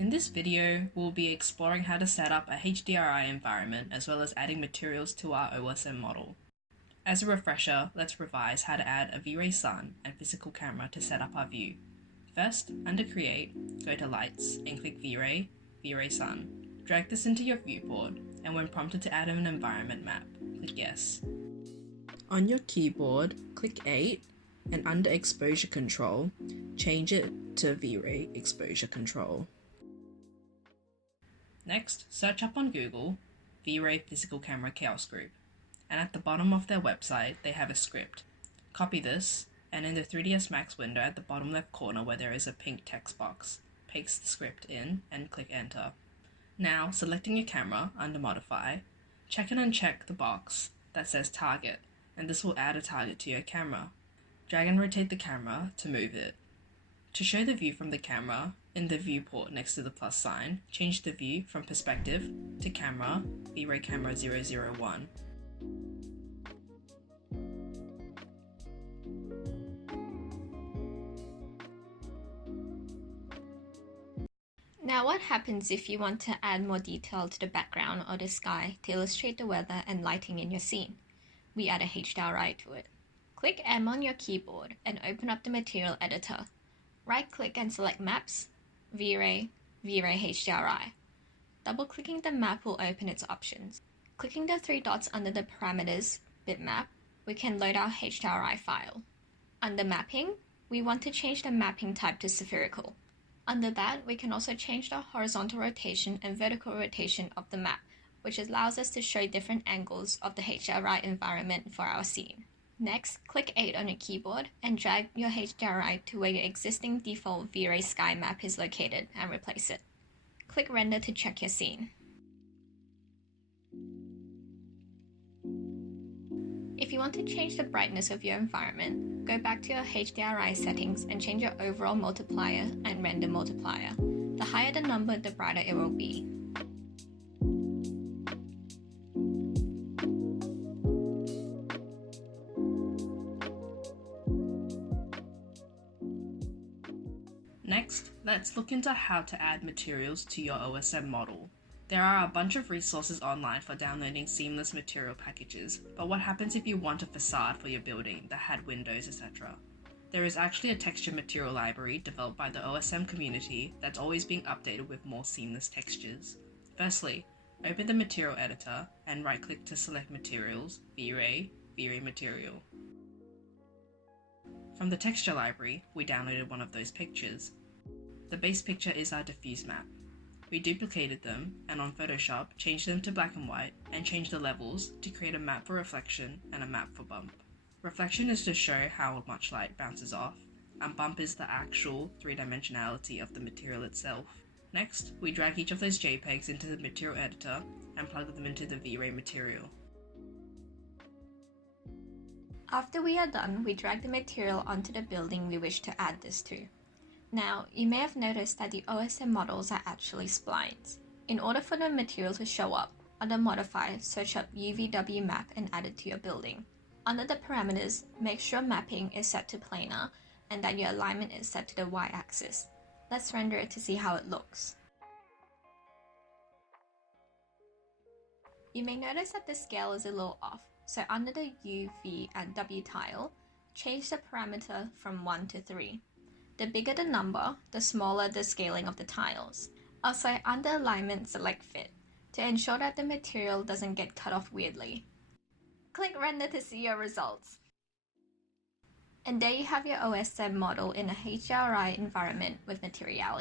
In this video, we'll be exploring how to set up a HDRI environment as well as adding materials to our OSM model. As a refresher, let's revise how to add a VRAY sun and physical camera to set up our view. First, under Create, go to Lights and click VRAY, VRAY Sun. Drag this into your viewport, and when prompted to add an environment map, click Yes. On your keyboard, click 8, and under Exposure Control, change it to VRAY Exposure Control. Next, search up on Google, VRAY Physical Camera Chaos Group, and at the bottom of their website, they have a script. Copy this, and in the 3ds Max window at the bottom left corner where there is a pink text box, paste the script in and click Enter. Now, selecting your camera under Modify, check and uncheck the box that says Target, and this will add a target to your camera. Drag and rotate the camera to move it. To show the view from the camera, in the viewport next to the plus sign, change the view from Perspective to Camera, VRAY Camera 001. Now what happens if you want to add more detail to the background or the sky to illustrate the weather and lighting in your scene? We add a HDRI to it. Click M on your keyboard and open up the material editor. Right-click and select Maps, VRAY, VRAY HDRI. Double-clicking the map will open its options. Clicking the 3 dots under the parameters, bitmap, we can load our HDRI file. Under Mapping, we want to change the mapping type to spherical. Under that, we can also change the horizontal rotation and vertical rotation of the map, which allows us to show different angles of the HDRI environment for our scene. Next, click 8 on your keyboard and drag your HDRI to where your existing default VRAY sky map is located and replace it. Click Render to check your scene. If you want to change the brightness of your environment, go back to your HDRI settings and change your overall multiplier and render multiplier. The higher the number, the brighter it will be. Next, let's look into how to add materials to your OSM model. There are a bunch of resources online for downloading seamless material packages, but what happens if you want a facade for your building that had windows, etc.? There is actually a texture material library developed by the OSM community that's always being updated with more seamless textures. Firstly, open the material editor and right-click to select Materials, VRAY, VRAY Material. From the texture library, we downloaded one of those pictures. The base picture is our diffuse map. We duplicated them and on Photoshop changed them to black and white and changed the levels to create a map for reflection and a map for bump. Reflection is to show how much light bounces off, and bump is the actual 3-dimensionality of the material itself. Next, we drag each of those JPEGs into the material editor and plug them into the VRAY material. After we are done, we drag the material onto the building we wish to add this to. Now, you may have noticed that the OSM models are actually splines. In order for the material to show up, under Modify, search up UVW map and add it to your building. Under the parameters, make sure mapping is set to planar and that your alignment is set to the y-axis. Let's render it to see how it looks. You may notice that the scale is a little off, so under the U, V, and W tile, change the parameter from 1 to 3. The bigger the number, the smaller the scaling of the tiles. Also, under Alignment, select Fit, to ensure that the material doesn't get cut off weirdly. Click Render to see your results. And there you have your OSM model in a HDRI environment with materiality.